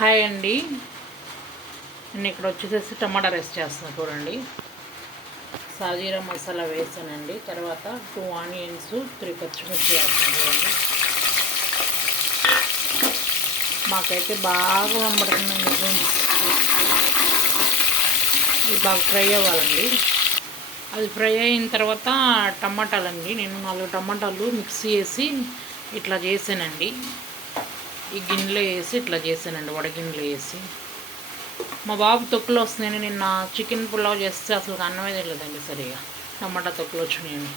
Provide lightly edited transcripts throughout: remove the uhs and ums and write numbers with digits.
Hi అండి. నేను ఇక్కడ వచ్చేసేసి టమాటా రైస్ చేస్తున్నాను చూడండి. సాజీరా మసాలా వేసానండి. తర్వాత 2 ఆనియన్స్ 3 పచ్చిమిర్చి వేస్తాను చూడండి. మాకైతే బాగా కనబడుతుందండి ఫ్రెండ్స్. ఇది బాగా ఫ్రై అవ్వాలండి. అది ఫ్రై అయిన తర్వాత టమాటాలండి, నేను 4 టమాటాలు మిక్సీ చేసి ఇట్లా చేసానండి. ఈ గిన్నెలో వేసి ఇట్లా చేశానండి, వడగిన్నెలో వేసి. మా బాబు తొక్కులు వస్తున్నాయని నిన్న చికెన్ పులావ్ చేస్తే అసలు అన్నమే తెలియదండి సరిగా, టమాటా తొక్కులు వచ్చినాయని.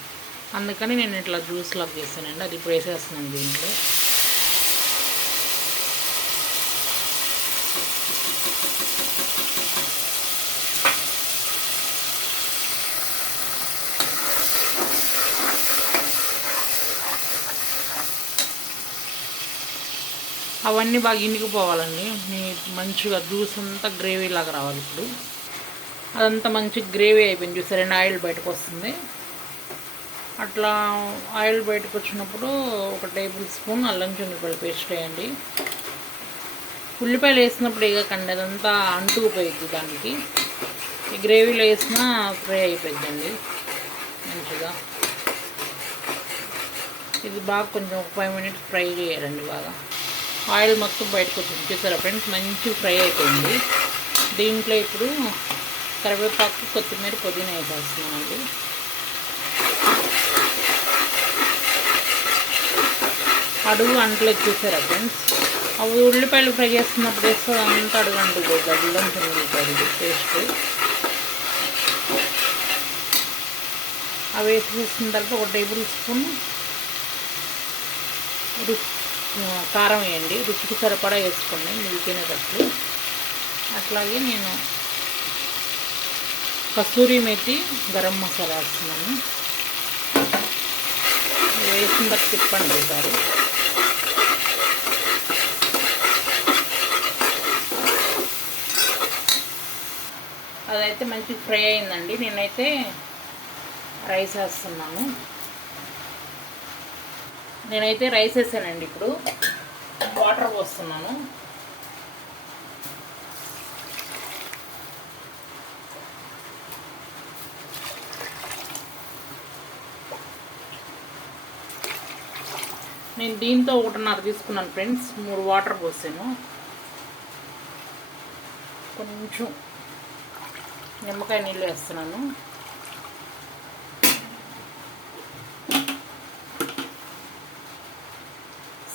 అందుకని నేను ఇట్లా జ్యూస్ లాగా చేశానండి. అది ఇప్పుడు వేసేస్తున్నాను దీంట్లో. అవన్నీ బాగా ఇంకిపోవాలండి. మంచిగా జ్యూస్ అంతా గ్రేవీ లాగా రావాలి. ఇప్పుడు అదంతా మంచి గ్రేవీ అయిపోయింది చూసారండి. ఆయిల్ బయటకు వస్తుంది. అట్లా ఆయిల్ బయటకు వచ్చినప్పుడు 1 టేబుల్ స్పూన్ అల్లం చిన్నుపాయలు పేస్ట్ వేయండి. ఉల్లిపాయలు వేసినప్పుడు వేయకండి, అదంతా అంటుకుపోయింది దానికి. ఈ గ్రేవీలో వేసినా ఫ్రై అయిపోయిందండి మంచిగా. ఇది బాగా కొంచెం 5 మినిట్స్ ఫ్రై చేయాలండి. బాగా ఆయిల్ మొత్తం బయటకు వచ్చింది చూసారా ఫ్రెండ్స్, మంచి ఫ్రై అయిపోయింది. దీంట్లో ఇప్పుడు కరివేపాకు, కొత్తిమీర, పుదీనా వేసేస్తున్నానండి. అడుగు అంటలేదు చూసారా ఫ్రెండ్స్. అవి ఉల్లిపాయలు ఫ్రై చేస్తున్నప్పుడు వేస్తే అంతా అడుగు అంటుకోదు, అడ్డం చిన్నది టేస్ట్. అవి వేసేసిన తర్వాత 1 టేబుల్ స్పూన్ కారం వేయండి. రుచికి సరిపడా వేసుకోండి మిగిలిపోయినట్లు. అట్లాగే నేను కస్తూరి మేతి, గరం మసాలా వేస్తున్నాను. వేసిన తర్వాత తిప్పండి ఒకసారి. అదైతే మంచి ఫ్రై అయిందండి. నేనైతే రైస్ వేస్తున్నాను. నేనైతే రైస్ వేసానండి. ఇప్పుడు వాటర్ పోస్తున్నాను. నేను దీంతో 1.5 తీసుకున్నాను ఫ్రెండ్స్. 3 వాటర్ పోసాను. కొంచెం నిమ్మకాయ నీళ్ళు వేస్తున్నాను.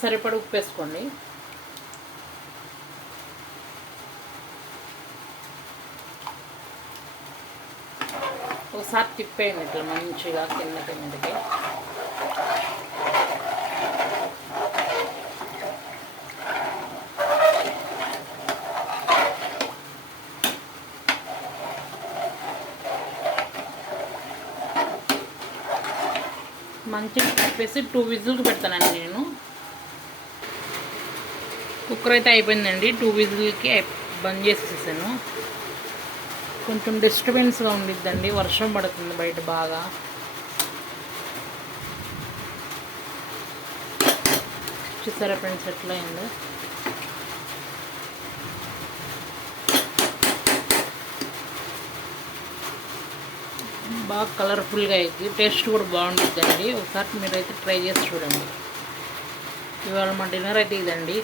సరిపడ ఉప్పు వేసుకోండి. ఒకసారి తిప్పేయండి ఇట్లా మంచిగా కిందకి మీదకి. మంచిగా తిప్పేసి 2 విజిల్కి పెడతానండి నేను. కుక్కర్ అయితే అయిపోయిందండి. 2 విజిల్కి బంద్ చేసేసాను. కొంచెం డిస్టర్బెన్స్గా ఉండిద్దండి, వర్షం పడుతుంది బయట బాగా. చూసారా ఫ్రెండ్స్ ఎట్లా అయిందో. బాగా కలర్ఫుల్గా అయింది, టేస్ట్ కూడా బాగుంటుందండి. ఒకసారి మీరైతే ట్రై చేసి చూడండి. ఇవాళ మా డిన్నర్ అయితే ఇదండి.